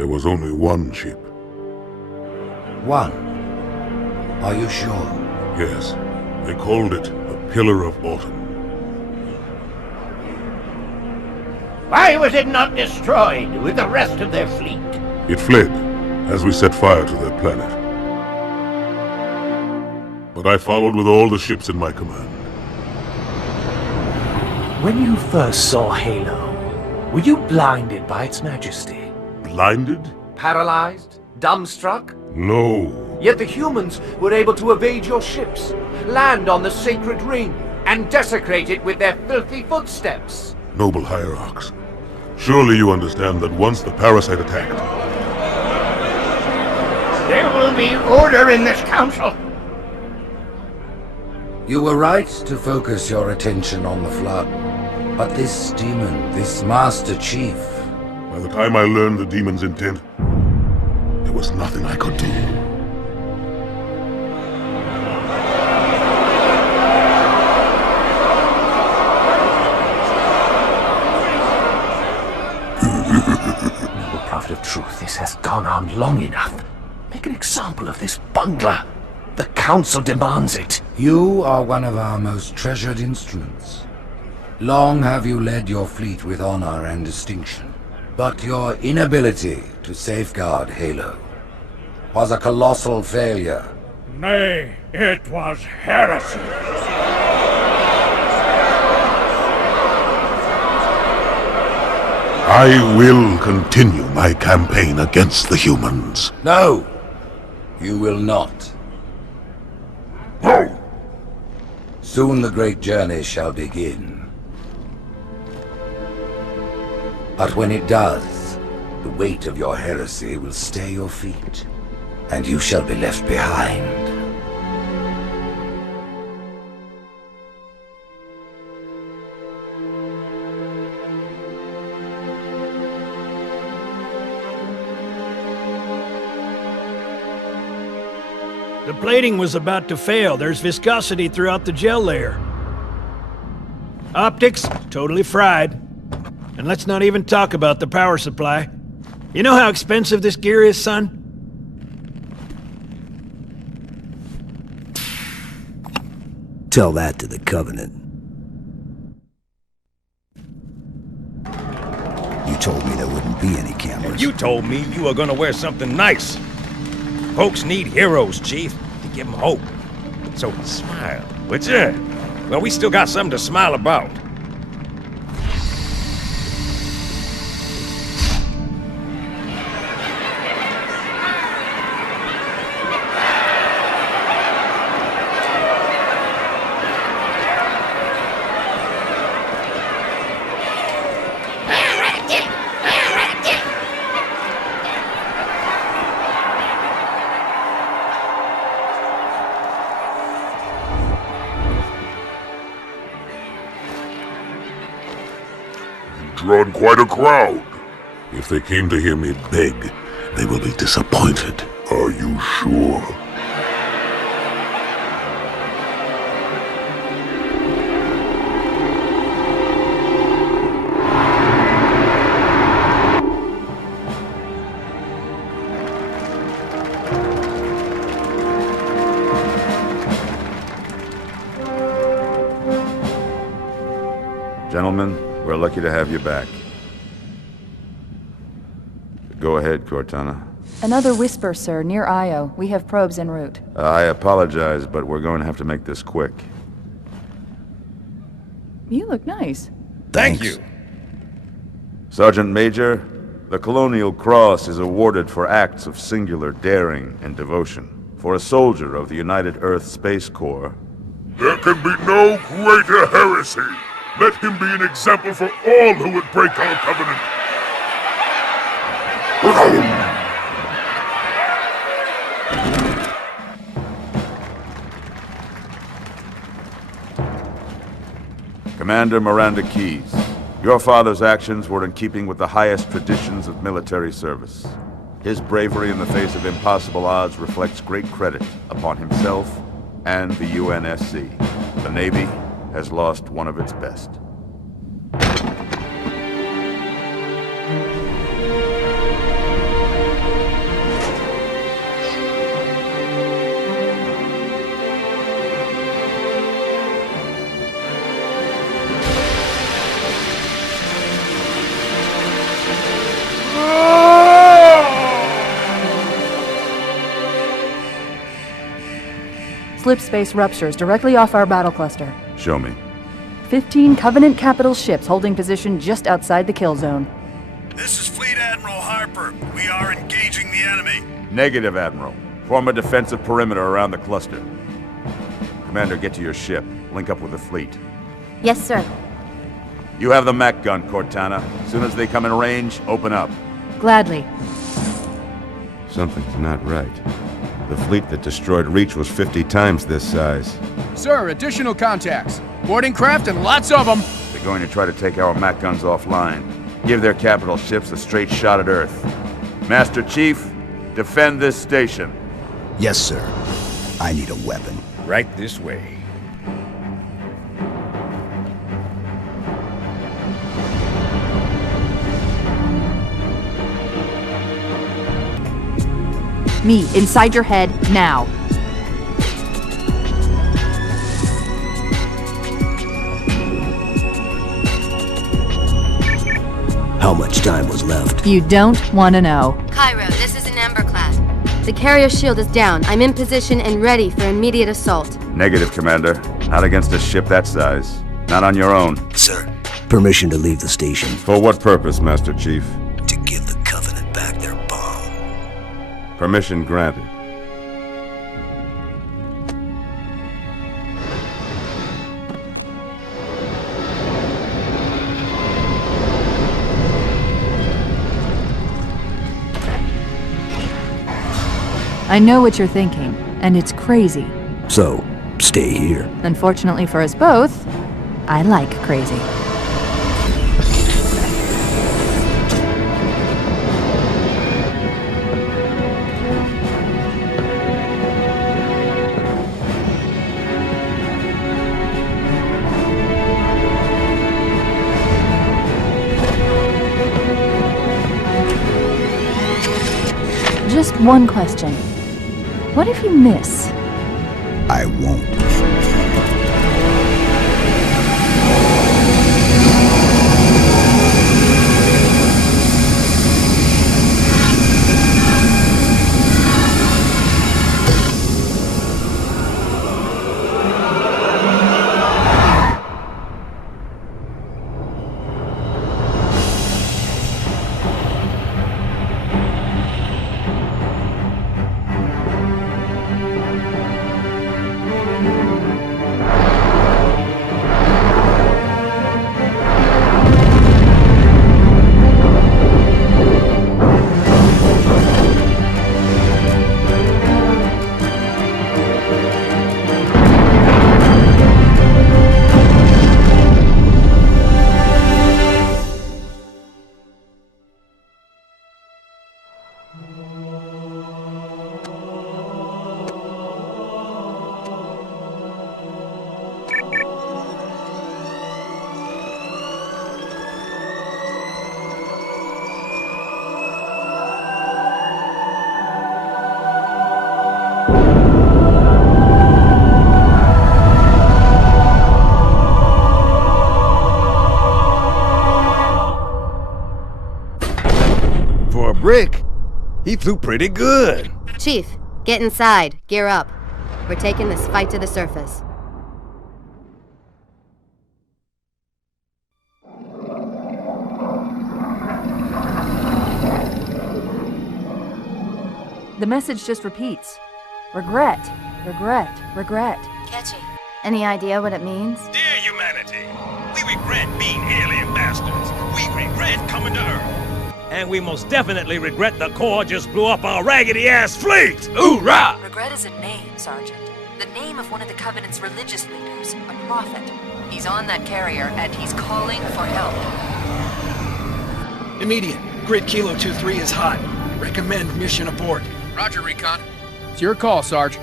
There was only one ship. One? Are you sure? Yes. They called it a Pillar of Autumn. Why was it not destroyed with the rest of their fleet? It fled as we set fire to their planet. But I followed with all the ships in my command. When you first saw Halo, were you blinded by its majesty? Blinded? Paralyzed? Dumbstruck? No. Yet the humans were able to evade your ships, land on the sacred ring, and desecrate it with their filthy footsteps. Noble hierarchs, surely you understand that once the parasite attacked... There will be order in this council. You were right to focus your attention on the Flood. But this demon, this Master Chief... By the time I learned the demon's intent, there was nothing I could do. Noble Prophet of Truth, this has gone on long enough. Make an example of this bungler. The Council demands it. You are one of our most treasured instruments. Long have you led your fleet with honor and distinction. But your inability to safeguard Halo was a colossal failure. Nay, it was heresy. I will continue my campaign against the humans. No, you will not. No! Soon the great journey shall begin. But when it does, the weight of your heresy will stay your feet, and you shall be left behind. The plating was about to fail. There's viscosity throughout the gel layer. Optics, totally fried. And let's not even talk about the power supply. You know how expensive this gear is, son? Tell that to the Covenant. You told me there wouldn't be any cameras. You told me you were gonna wear something nice. Folks need heroes, Chief, to give them hope. So smile, would ya? Well, we still got something to smile about. Drawn quite a crowd. If they came to hear me beg, they will be disappointed. Are you sure? Gentlemen, we're lucky to have you back. Go ahead, Cortana. Another whisper, sir, near Io. We have probes en route. I apologize, but we're going to have to make this quick. You look nice. Thank you. Sergeant Major, the Colonial Cross is awarded for acts of singular daring and devotion. For a soldier of the United Earth Space Corps. There can be no greater heresy. Let him be an example for all who would break our covenant. Commander Miranda Keyes, your father's actions were in keeping with the highest traditions of military service. His bravery in the face of impossible odds reflects great credit upon himself and the UNSC. The Navy has lost one of its best. slip space ruptures directly off our battle cluster. Show me. 15 Covenant capital ships holding position just outside the kill zone. This is Fleet Admiral Harper. We are engaging the enemy. Negative, Admiral. Form a defensive perimeter around the cluster. Commander, get to your ship. Link up with the fleet. Yes, sir. You have the Mac gun, Cortana. As soon as they come in range, open up. Gladly. Something's not right. The fleet that destroyed Reach was 50 times this size. Sir, additional contacts. Boarding craft and lots of them. They're going to try to take our Mac guns offline. Give their capital ships a straight shot at Earth. Master Chief, defend this station. Yes, sir. I need a weapon. Right this way. Me, inside your head, now. How much time was left? You don't want to know. Cairo, this is an Ember class. The carrier shield is down. I'm in position and ready for immediate assault. Negative, Commander. Not against a ship that size. Not on your own. Sir, permission to leave the station. For what purpose, Master Chief? To give the Covenant back their bomb. Permission granted. I know what you're thinking, and it's crazy. So, stay here. Unfortunately for us both, I like crazy. Just one question. What if you miss? I won't. Brick, he flew pretty good. Chief, get inside. Gear up. We're taking this fight to the surface. The message just repeats. Regret, regret, regret. Catchy. Any idea what it means? Dear humanity, we regret being alien bastards. We regret coming to Earth. And we most definitely regret the Corps just blew up our raggedy-ass fleet! Hoorah! Regret is a name, Sergeant. The name of one of the Covenant's religious leaders, a prophet. He's on that carrier, and he's calling for help. Immediate. Grid Kilo 2-3 is hot. Recommend mission abort. Roger, Recon. It's your call, Sarge.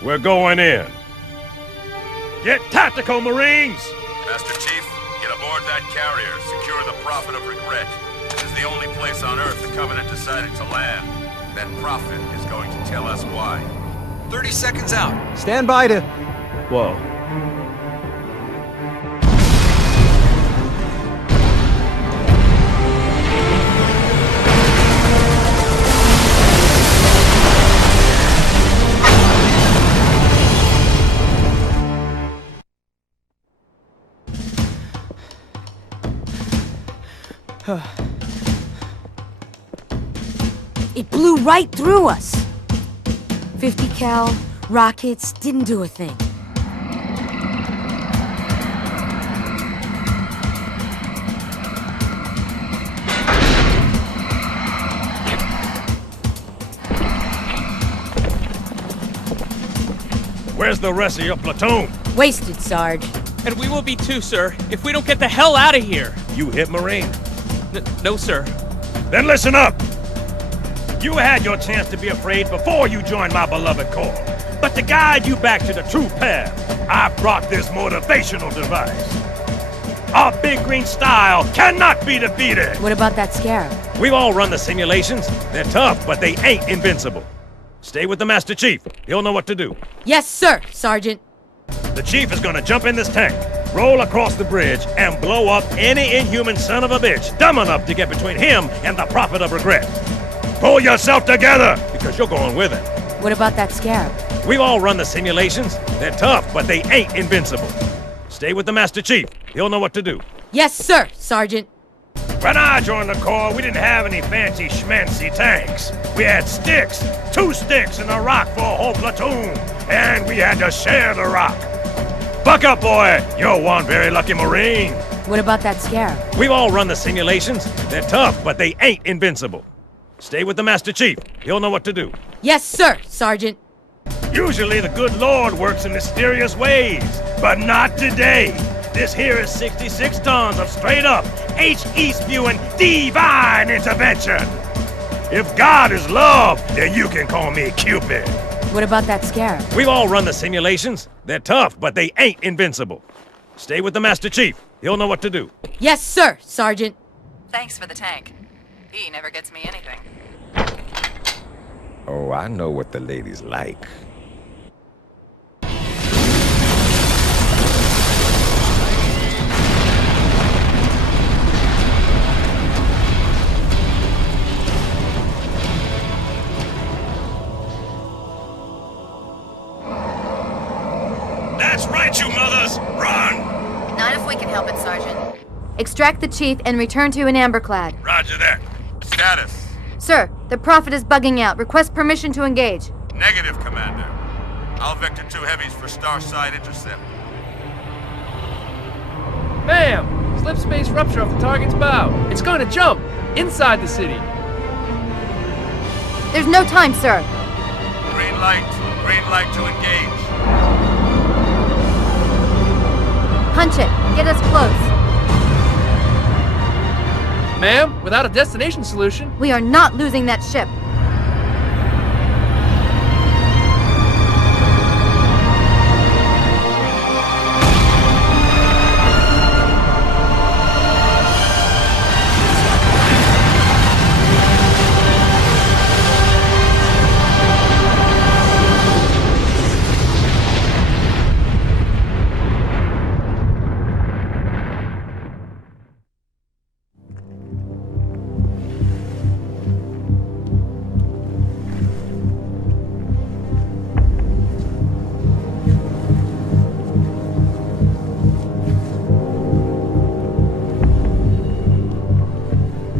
We're going in. Get tactical, Marines! Master Chief, get aboard that carrier. Secure the Prophet of Regret. This is the only place on Earth the Covenant decided to land. That Prophet is going to tell us why. 30 seconds out. Stand by to... Whoa. It blew right through us. 50 cal, rockets, didn't do a thing. Where's the rest of your platoon? Wasted, Sarge. And we will be too, sir, if we don't get the hell out of here. You hit Marine? No, sir. Then listen up! You had your chance to be afraid before you joined my beloved Corps. But to guide you back to the true path, I brought this motivational device. Our big green style cannot be defeated! What about that Scarab? We've all run the simulations. They're tough, but they ain't invincible. Stay with the Master Chief. He'll know what to do. Yes, sir, Sergeant. The Chief is gonna jump in this tank, roll across the bridge, and blow up any inhuman son of a bitch dumb enough to get between him and the Prophet of Regret. Pull yourself together, because you're going with him. What about that Scarab? We've all run the simulations. They're tough, but they ain't invincible. Stay with the Master Chief. He'll know what to do. Yes, sir, Sergeant. When I joined the Corps, we didn't have any fancy schmancy tanks. We had sticks, 2 sticks and a rock for a whole platoon, and we had to share the rock. Buck up, boy! You're one very lucky Marine. What about that Scarab? We've all run the simulations. They're tough, but they ain't invincible. Stay with the Master Chief. He'll know what to do. Yes, sir, Sergeant. Usually the good Lord works in mysterious ways, but not today. This here is 66 tons of straight-up, H-East-viewing divine intervention. If God is love, then you can call me Cupid. What about that Scarab? We've all run the simulations. They're tough, but they ain't invincible. Stay with the Master Chief. He'll know what to do. Yes, sir, Sergeant. Thanks for the tank. He never gets me anything. Oh, I know what the ladies like. That's right, you mothers! Run! Not if we can help it, Sergeant. Extract the chief and return to an amberclad. Roger that. Status. Sir, the Prophet is bugging out. Request permission to engage. Negative, Commander. I'll vector 2 heavies for Starside intercept. Ma'am! Slip space rupture off the target's bow. It's going to jump! Inside the city. There's no time, sir. Green light. Green light to engage. Punch it. Get us close. Ma'am, without a destination solution... We are not losing that ship.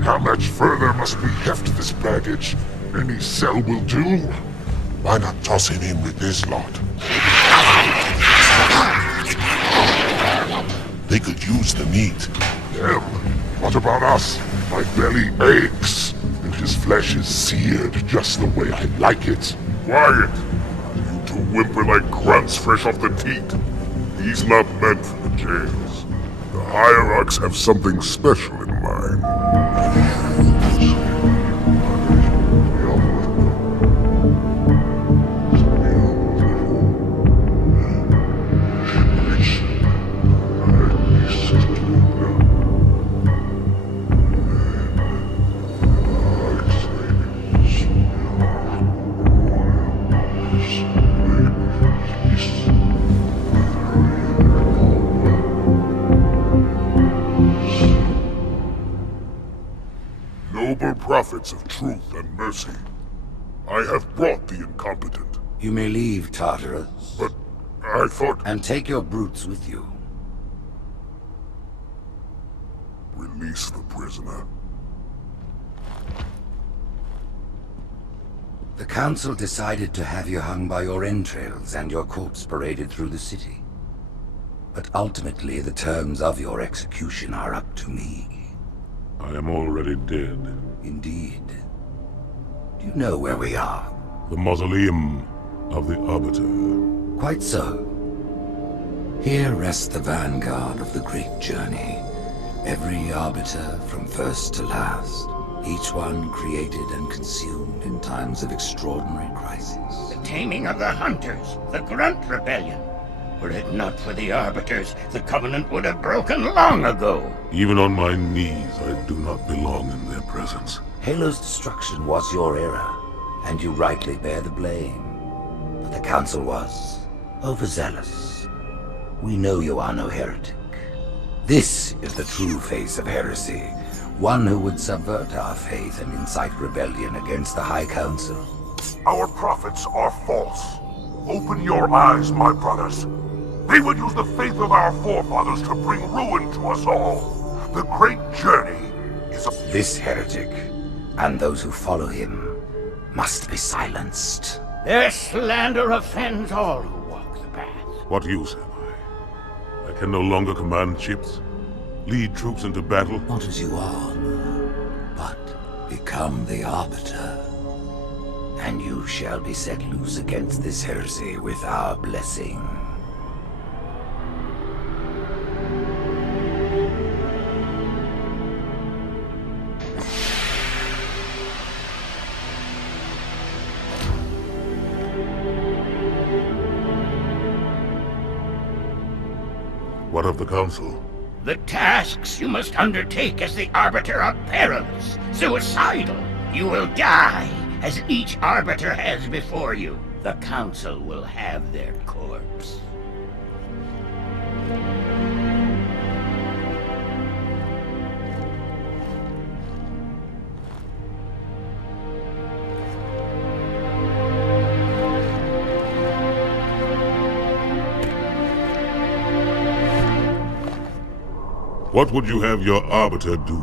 How much further must we heft this baggage? Any cell will do? Why not toss it in with this lot? They could use the meat. Them? What about us? My belly aches, and his flesh is seared just the way I like it. Quiet! You two whimper like grunts fresh off the teat. He's not meant for the jails. The hierarchs have something special in mind. Noble prophets of truth and mercy, I have brought the incompetent. You may leave, Tartarus. But I thought... And take your brutes with you. Release the prisoner. The Council decided to have you hung by your entrails and your corpse paraded through the city. But ultimately, the terms of your execution are up to me. I am already dead. Indeed. Do you know where we are? The mausoleum of the Arbiter. Quite so. Here rests the vanguard of the great journey. Every Arbiter from first to last. Each one created and consumed in times of extraordinary crisis. The taming of the Hunters, the Grunt Rebellion. Were it not for the Arbiters, the Covenant would have broken long ago. Even on my knees, I do not belong in their presence. Halo's destruction was your error, and you rightly bear the blame. But the Council was overzealous. We know you are no heretic. This is the true face of heresy, one who would subvert our faith and incite rebellion against the High Council. Our prophets are false. Open your eyes, my brothers. They would use the faith of our forefathers to bring ruin to us all. The great journey is a... This heretic, and those who follow him, must be silenced. Their slander offends all who walk the path. What use am I? I can no longer command ships, lead troops into battle. Not as you are, but become the Arbiter. And you shall be set loose against this heresy with our blessing. What of the Council? The tasks you must undertake as the Arbiter are perilous, suicidal. You will die, as each Arbiter has before you. The Council will have their corpse. What would you have your Arbiter do?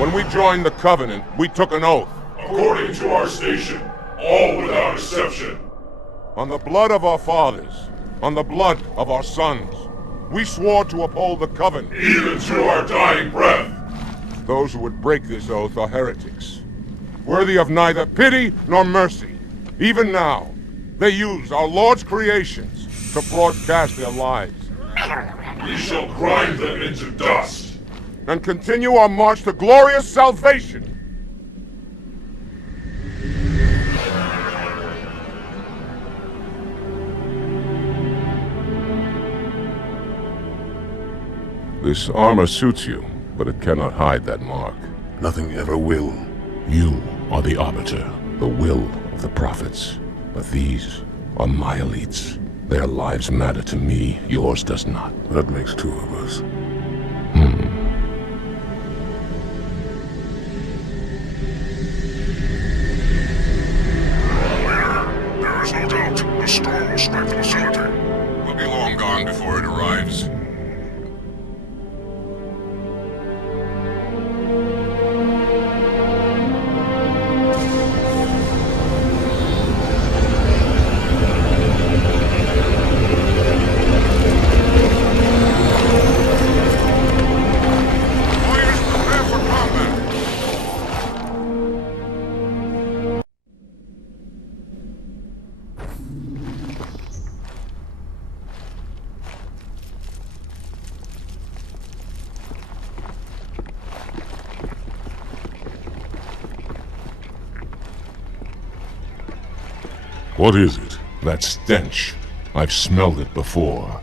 When we joined the Covenant, we took an oath. According to our station, all without exception. On the blood of our fathers, on the blood of our sons, we swore to uphold the Covenant. Even to our dying breath. Those who would break this oath are heretics, worthy of neither pity nor mercy. Even now, they use our Lord's creations to broadcast their lies. We shall grind them into dust. And continue our march to glorious salvation. This armor suits you, but it cannot hide that mark. Nothing ever will. You are the Arbiter, the will of the prophets. But these are my elites. Their lives matter to me, yours does not. That makes two of us. There is no doubt the storm will strike the facility. We'll be long gone before it arrives. What is it? That stench. I've smelled it before.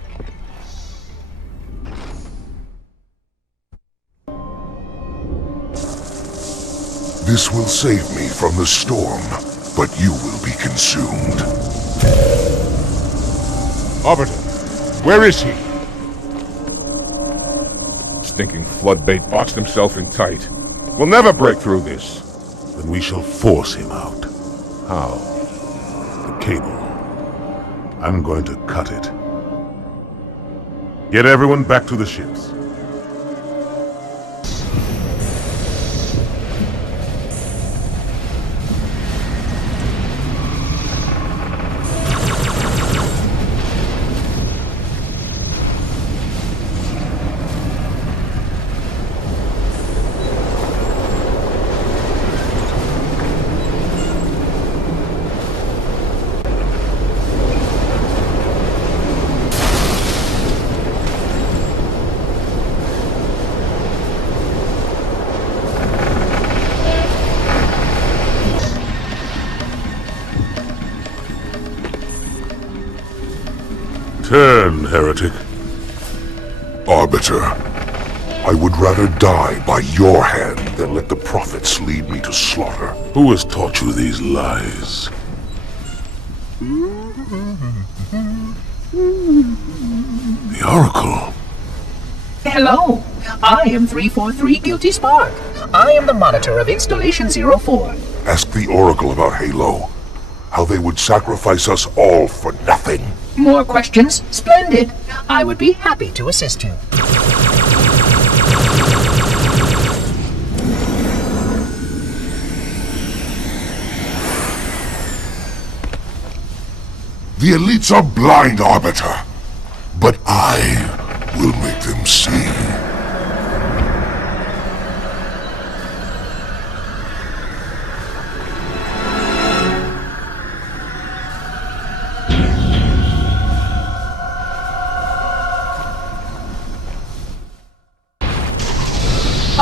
This will save me from the storm, but you will be consumed. Arbiter, where is he? Stinking floodbait boxed himself in tight. We'll never break through this. Then we shall force him out. How? The cable. I'm going to cut it. Get everyone back to the ships. Turn, heretic. Arbiter, I would rather die by your hand than let the prophets lead me to slaughter. Who has taught you these lies? The Oracle. Hello, I am 343 Guilty Spark. I am the monitor of Installation 04. Ask the Oracle about Halo. How they would sacrifice us all for nothing. More questions? Splendid. I would be happy to assist you. The elites are blind, Arbiter. But I will make them see.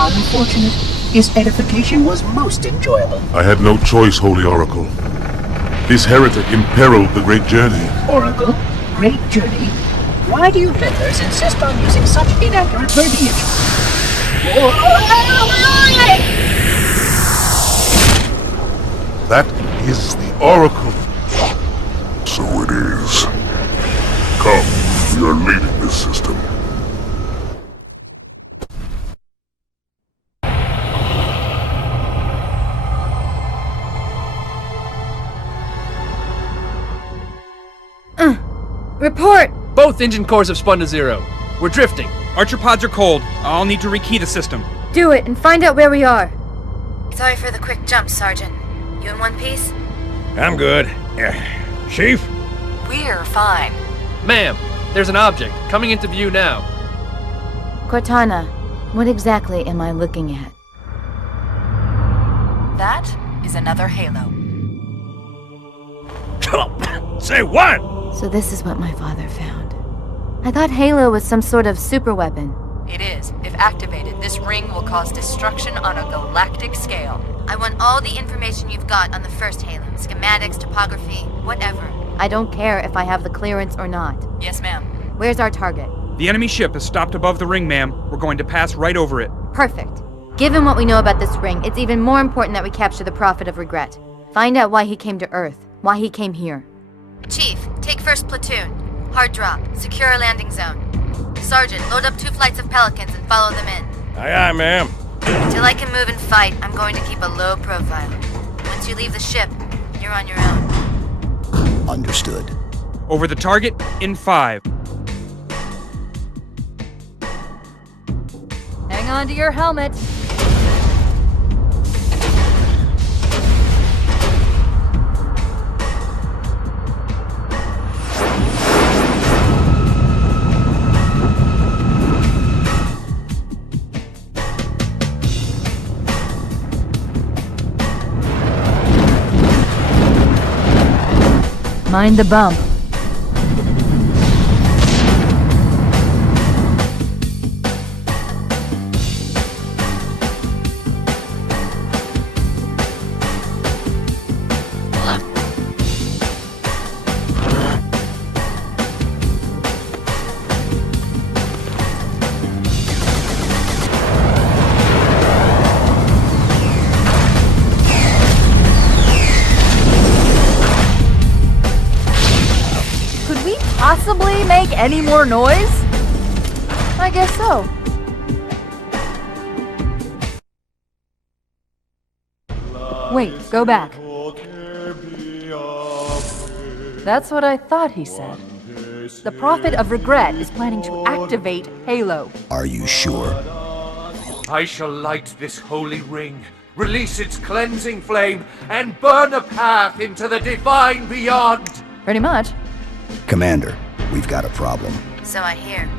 Unfortunate. His edification was most enjoyable. I had no choice, Holy Oracle. This heretic imperiled the great journey. Oracle, great journey. Why do you members insist on using such inaccurate verbiage? That is the Oracle. So it is. Come, we are leading this system. Report! Both engine cores have spun to zero. We're drifting. Archer pods are cold. I'll need to rekey the system. Do it and find out where we are. Sorry for the quick jump, Sergeant. You in one piece? I'm good. Chief? We're fine. Ma'am, there's an object coming into view now. Cortana, what exactly am I looking at? That is another Halo. Say what? So this is what my father found. I thought Halo was some sort of super weapon. It is. If activated, this ring will cause destruction on a galactic scale. I want all the information you've got on the first Halo. Schematics, topography, whatever. I don't care if I have the clearance or not. Yes, ma'am. Where's our target? The enemy ship is stopped above the ring, ma'am. We're going to pass right over it. Perfect. Given what we know about this ring, it's even more important that we capture the Prophet of Regret. Find out why he came to Earth. Why he came here. Chief, take first platoon. Hard drop. Secure a landing zone. Sergeant, load up 2 flights of Pelicans and follow them in. Aye, aye, ma'am. Until I can move and fight, I'm going to keep a low profile. Once you leave the ship, you're on your own. Understood. Over the target in 5. Hang on to your helmet. Mind the bump. Possibly make any more noise? I guess so. Wait, go back. That's what I thought he said. The Prophet of Regret is planning to activate Halo. Are you sure? I shall light this holy ring, release its cleansing flame, and burn a path into the divine beyond! Pretty much. Commander, we've got a problem. So I hear.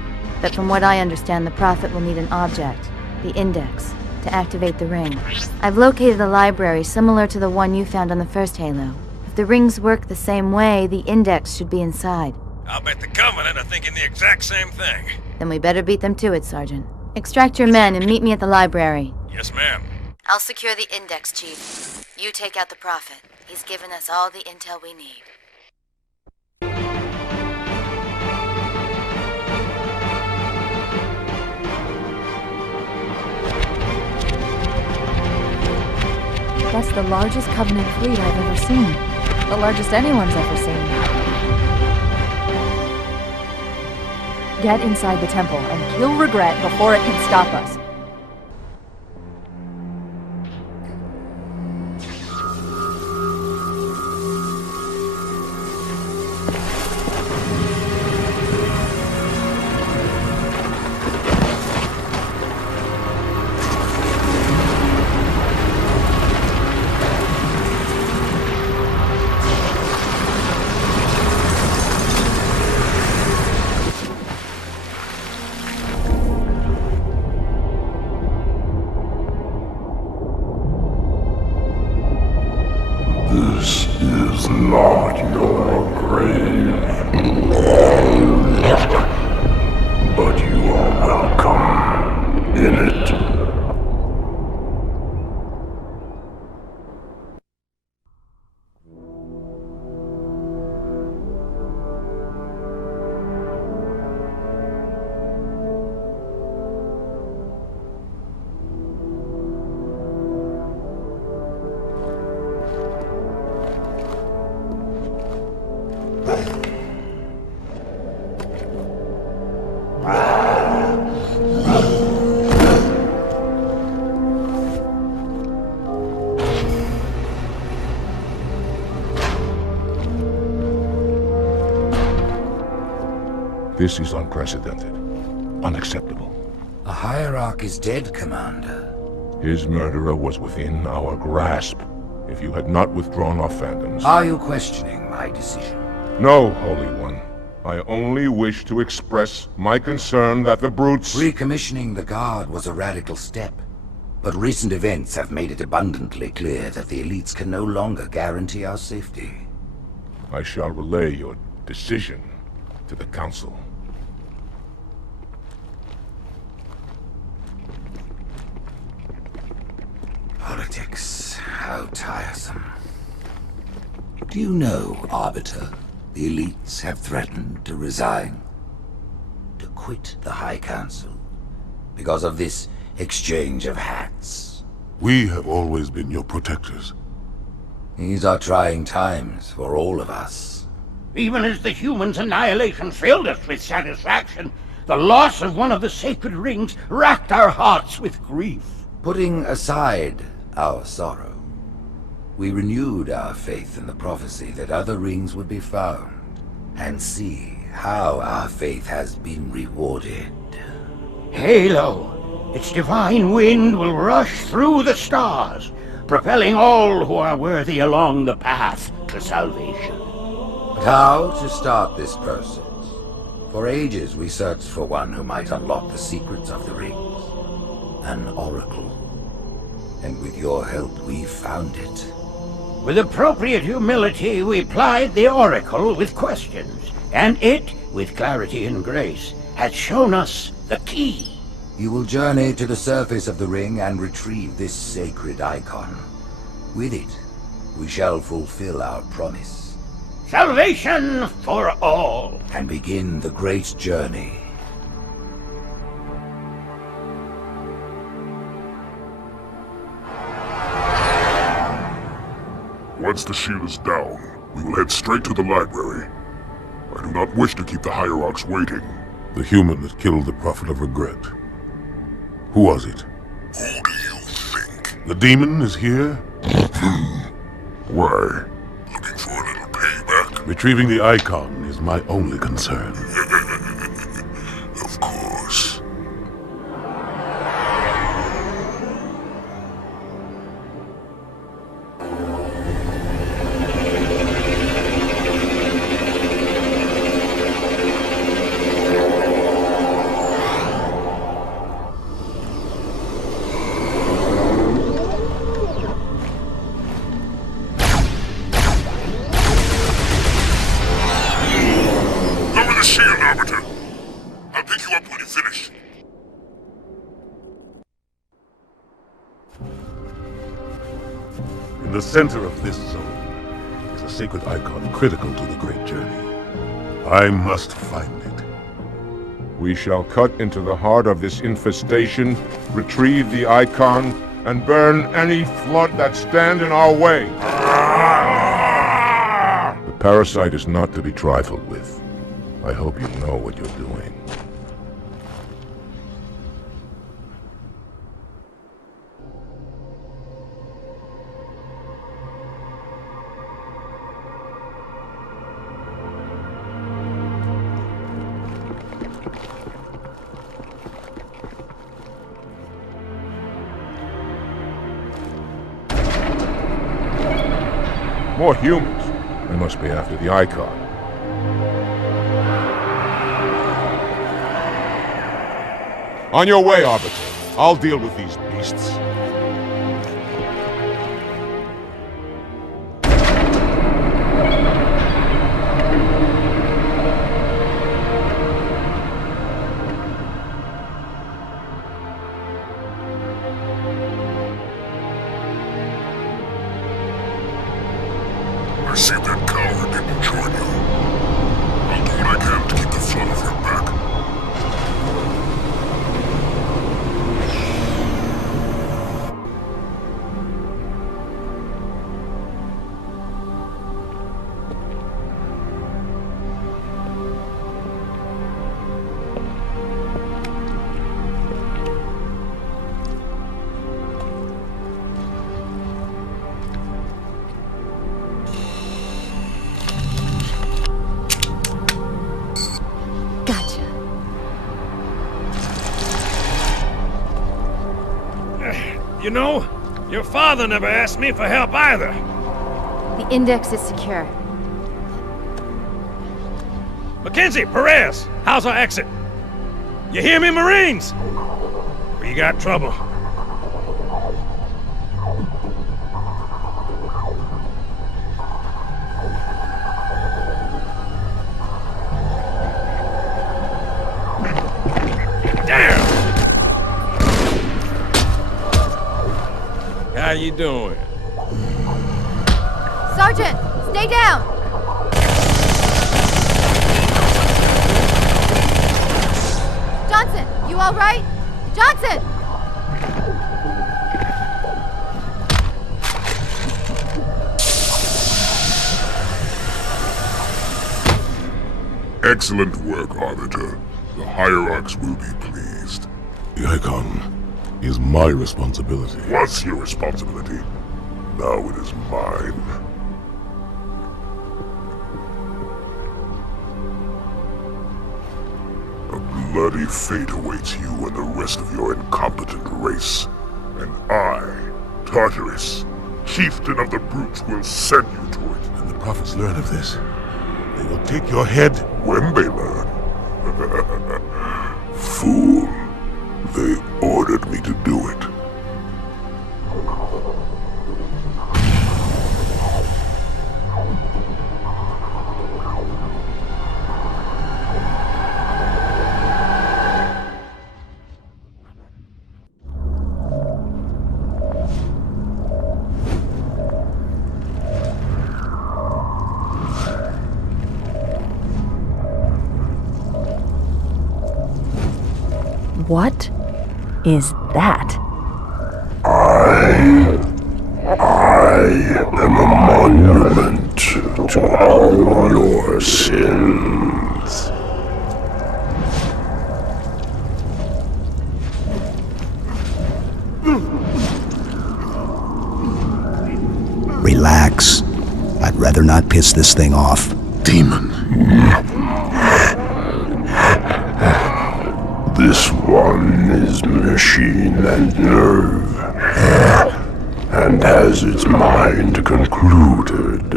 But from what I understand, the Prophet will need an object, the Index, to activate the ring. I've located a library similar to the one you found on the first Halo. If the rings work the same way, the Index should be inside. I'll bet the Covenant are thinking the exact same thing. Then we better beat them to it, Sergeant. Extract your men and meet me at the library. Yes, ma'am. I'll secure the Index, Chief. You take out the Prophet. He's given us all the intel we need. That's the largest Covenant fleet I've ever seen. The largest anyone's ever seen. Get inside the temple and kill Regret before it can stop us. This is not your grave. But you are welcome in it. This is unprecedented. Unacceptable. The Hierarch is dead, Commander. His murderer was within our grasp. If you had not withdrawn our phantoms... Are you questioning my decision? No, Holy One. I only wish to express my concern that the brutes... Recommissioning the Guard was a radical step. But recent events have made it abundantly clear that the elites can no longer guarantee our safety. I shall relay your decision to the Council. Politics, how tiresome. Do you know, Arbiter, the elites have threatened to resign, to quit the High Council, because of this exchange of hats? We have always been your protectors. These are trying times for all of us. Even as the humans' annihilation filled us with satisfaction, the loss of one of the sacred rings racked our hearts with grief. Putting aside our sorrow, we renewed our faith in the prophecy that other rings would be found, and see how our faith has been rewarded. Halo, its divine wind will rush through the stars, propelling all who are worthy along the path to salvation. But how to start this process? For ages we searched for one who might unlock the secrets of the rings. An oracle. And with your help, we found it. With appropriate humility, we plied the oracle with questions, and it, with clarity and grace, has shown us the key. You will journey to the surface of the ring and retrieve this sacred icon. With it, we shall fulfill our promise. Salvation for all. And begin the great journey. Once the shield is down, we will head straight to the library. I do not wish to keep the Hierarchs waiting. The human that killed the Prophet of Regret. Who was it? Who do you think? The demon is here? Why? Looking for a little payback? Retrieving the icon is my only concern. Of course. In the center of this zone is a sacred icon critical to the great journey. I must find it. We shall cut into the heart of this infestation, retrieve the icon, and burn any flood that stand in our way. The parasite is not to be trifled with. I hope you know what you're doing. More humans. They must be after the icon. On your way, Arbiter. I'll deal with these beasts. I see that coward didn't join you. I'll do what I can to keep the flood off her back. You know, your father never asked me for help either. The index is secure. Mackenzie, Perez, how's our exit? You hear me, Marines? We got trouble. How you doing? Sergeant, stay down! Johnson, you all right? Johnson! Excellent work, Arbiter. The Hierarchs will be pleased. The icon is my responsibility. Was your responsibility. Now it is mine. A bloody fate awaits you and the rest of your incompetent race. And I, Tartarus, chieftain of the brutes, will send you to it. When the prophets learn of this, they will take your head. When they learn. Fool. They ordered me to do it. What is that? I am a monument to all your sins. Relax. I'd rather not piss this thing off. demon. This one is machine and nerve, and has its mind concluded.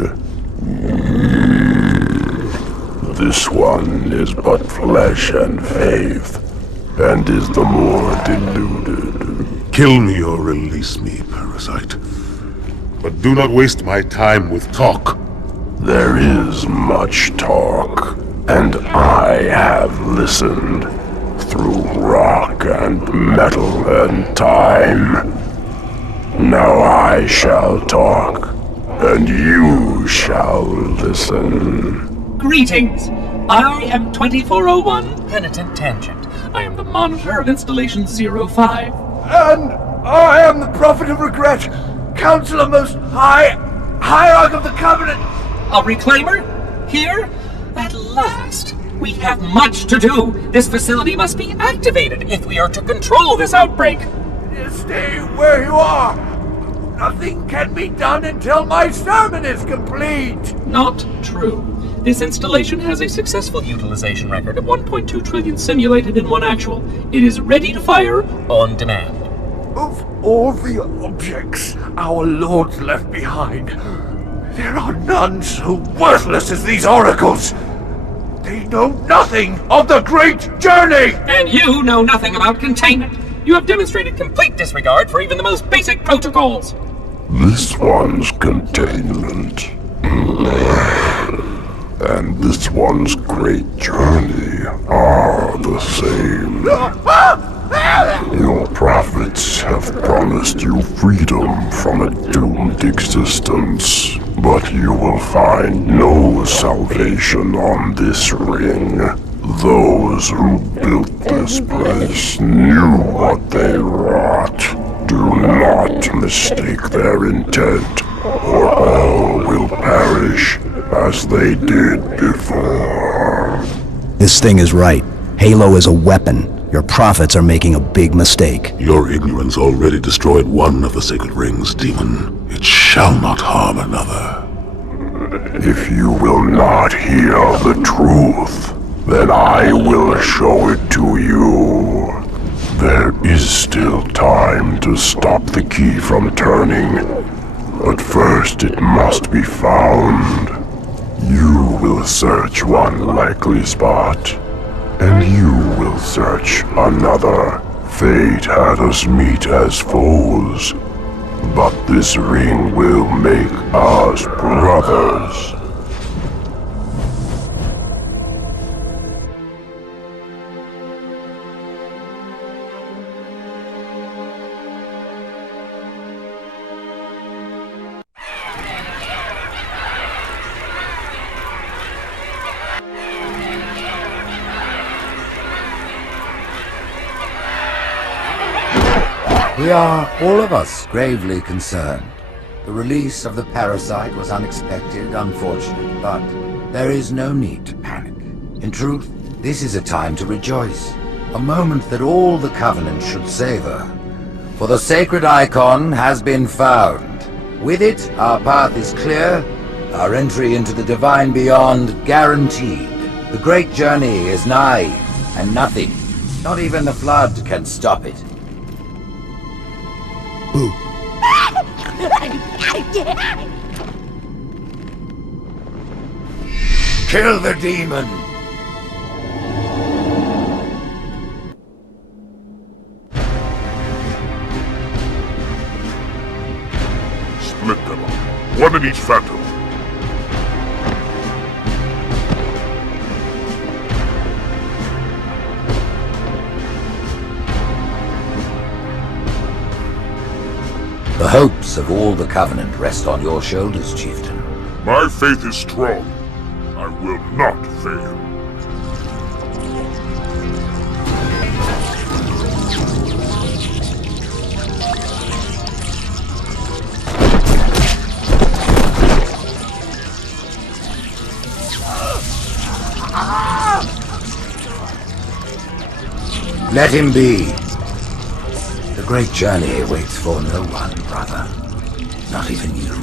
This one is but flesh and faith, and is the more deluded. Kill me or release me, parasite. But do not waste my time with talk. There is much talk, and I have listened through rock and metal and time. Now I shall talk, and you shall listen. Greetings! I am 2401 Penitent Tangent. I am the monitor of Installation 05. And I am the Prophet of Regret, Counselor Most High, Hierarch of the Covenant. A reclaimer? Here? At last. We have much to do. This facility must be activated if we are to control this outbreak. Stay where you are. Nothing can be done until my sermon is complete. Not true. This installation has a successful utilization record of 1.2 trillion simulated and 1 actual. It is ready to fire on demand. Of all the objects our lords left behind, there are none so worthless as these oracles. They know nothing of the great journey! And you know nothing about containment. You have demonstrated complete disregard for even the most basic protocols. This one's containment. And this one's great journey are the same. Your prophets have promised you freedom from a doomed existence, but you will find no salvation on this ring. Those who built this place knew what they wrought. Do not mistake their intent, or all will perish as they did before. This thing is right. Halo is a weapon. Your prophets are making a big mistake. Your ignorance already destroyed one of the sacred rings, demon. It shall not harm another. If you will not hear the truth, then I will show it to you. There is still time to stop the key from turning, but first it must be found. You will search one likely spot, and you will search another. Fate had us meet as foes, but this ring will make us brothers. We are, all of us, gravely concerned. The release of the parasite was unexpected, unfortunate, but there is no need to panic. In truth, this is a time to rejoice. A moment that all the Covenant should savor. For the sacred icon has been found. With it, our path is clear, our entry into the divine beyond guaranteed. The great journey is nigh, and nothing, not even the flood, can stop it. Kill the demon! Split them up, one in each phantom. The hopes of all the Covenant rest on your shoulders, Chieftain. My faith is strong. I will not fail. Let him be. The great journey waits for no one, brother. Not even you.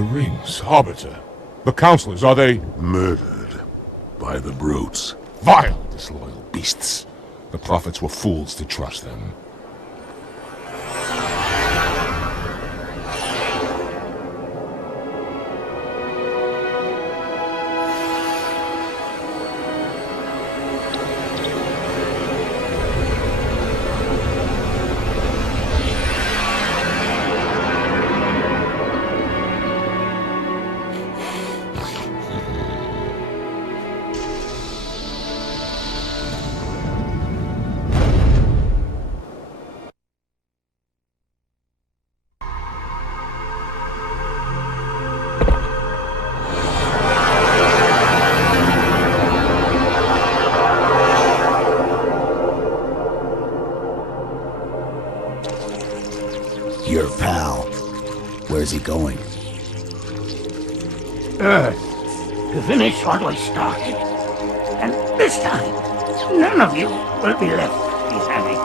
The rings, Arbiter. The counselors, are they... Murdered by the brutes. Vile, disloyal beasts. The prophets were fools to trust them. Your pal. Where's he going? Earth, to finish what we started. And this time, none of you will be left behind.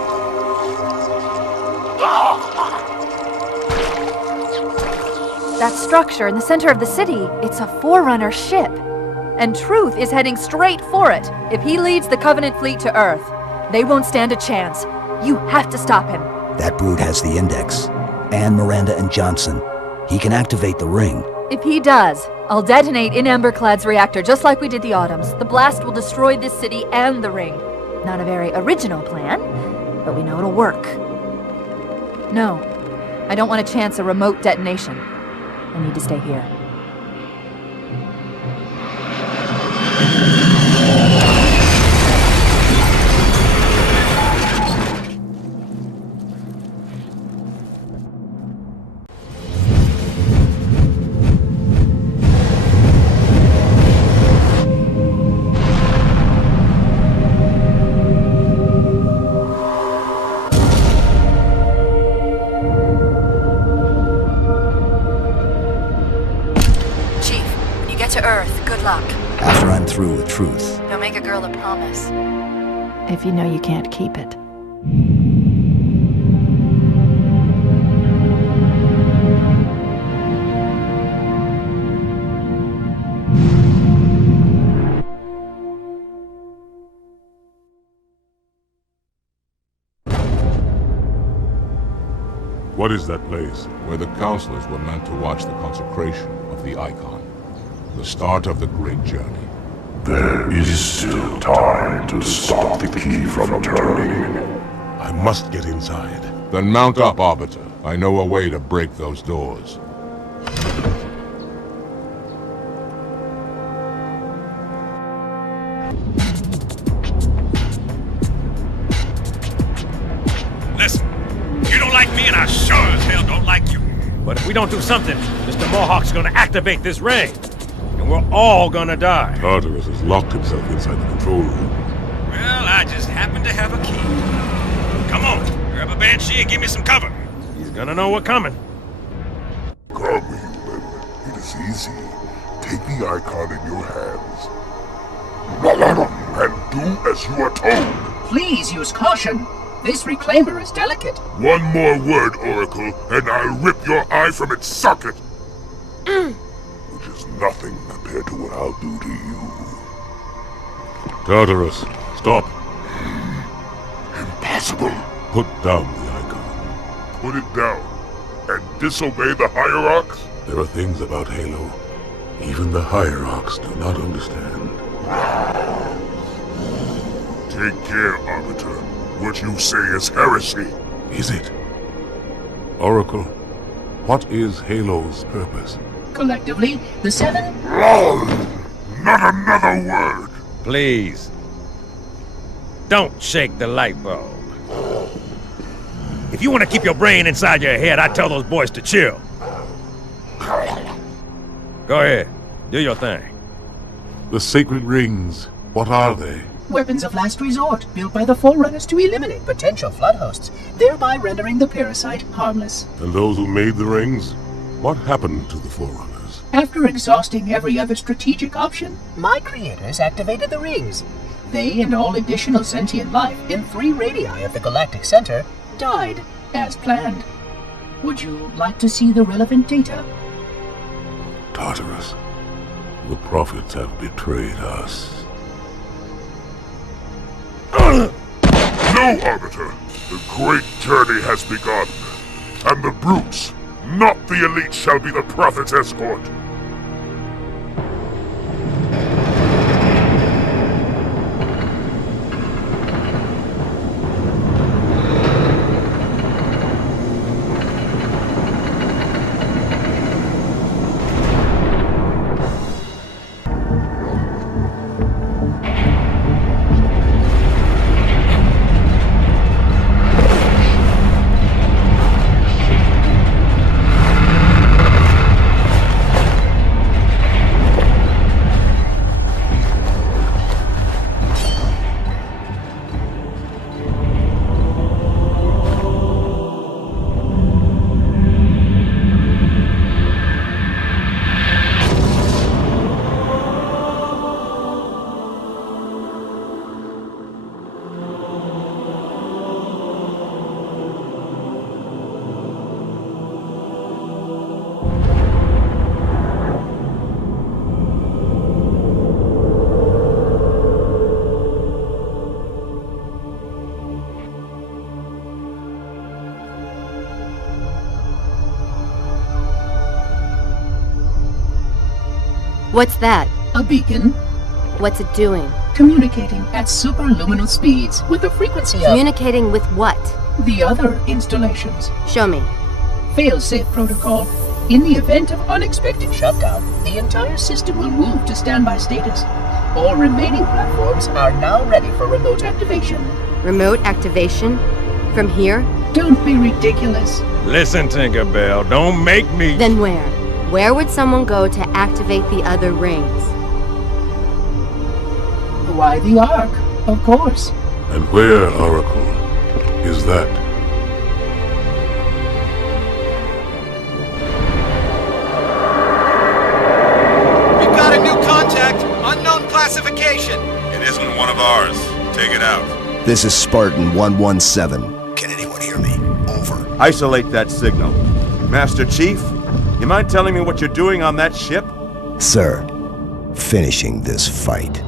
That structure in the center of the city, it's a Forerunner ship. And Truth is heading straight for it. If he leads the Covenant fleet to Earth, they won't stand a chance. You have to stop him. That brute has the Index. And Miranda and Johnson. He can activate the ring. If he does, I'll detonate in Emberclad's reactor just like we did the Autumn's. The blast will destroy this city and the ring. Not a very original plan, but we know it'll work. No, I don't want to chance a remote detonation. I need to stay here. After I'm through with Truth. Don't make a girl a promise. If you know you can't keep it. What is that place? Where the counselors were meant to watch the consecration of the Icon. The start of the great journey. There is still time to stop the key from turning. I must get inside. Then mount up, Arbiter. I know a way to break those doors. Listen, you don't like me and I sure as hell don't like you. But if we don't do something, Mr. Mohawk's gonna activate this ring. And we're all gonna die. Tartarus has locked himself inside the control room. Well, I just happen to have a key. Come on, grab a banshee and give me some cover. He's gonna know we're coming. Come, human. It is easy. Take the Icon in your hands. And do as you are told. Please use caution. This reclaimer is delicate. One more word, Oracle, and I'll rip your eye from its socket. Which is nothing compared to what I'll do to you. Tartarus, stop. Impossible. Put down the Icon. Put it down and disobey the Hierarchs? There are things about Halo even the Hierarchs do not understand. Take care, Arbiter. What you say is heresy. Is it? Oracle, what is Halo's purpose? Collectively, the Seven... Not another word! Please. Don't shake the light bulb. If you want to keep your brain inside your head, I'd tell those boys to chill. Go ahead. Do your thing. The sacred rings, what are they? Weapons of last resort, built by the Forerunners to eliminate potential flood hosts, thereby rendering the parasite harmless. And those who made the rings? What happened to the Forerunners? After exhausting every other strategic option, my creators activated the rings. They and all additional sentient life in 3 radii of the galactic center died, as planned. Would you like to see the relevant data? Tartarus. The prophets have betrayed us. No, Arbiter! The great journey has begun, and the brutes, not the elite, shall be the prophet's escort. What's that? A beacon. What's it doing? Communicating at superluminal speeds with the frequency of... Communicating with what? The other installations. Show me. Fail-safe protocol. In the event of unexpected shutdown, the entire system will move to standby status. All remaining platforms are now ready for remote activation. Remote activation? From here? Don't be ridiculous. Listen, Tinkerbell, don't make me... Then where? Where would someone go to activate the other rings? Why the Ark, of course. And where, Oracle, is that? We've got a new contact. Unknown classification. It isn't one of ours. Take it out. This is Spartan 117. Can anyone hear me? Over. Isolate that signal. Master Chief, you mind telling me what you're doing on that ship? Sir, finishing this fight.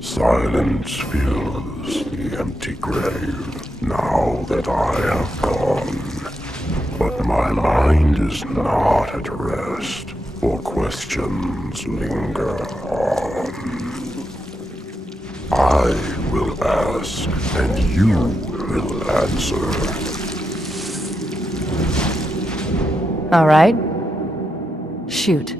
Silence fills the empty grave now that I have gone. But my mind is not at rest, for questions linger on. I will ask, and you will answer. All right. Shoot.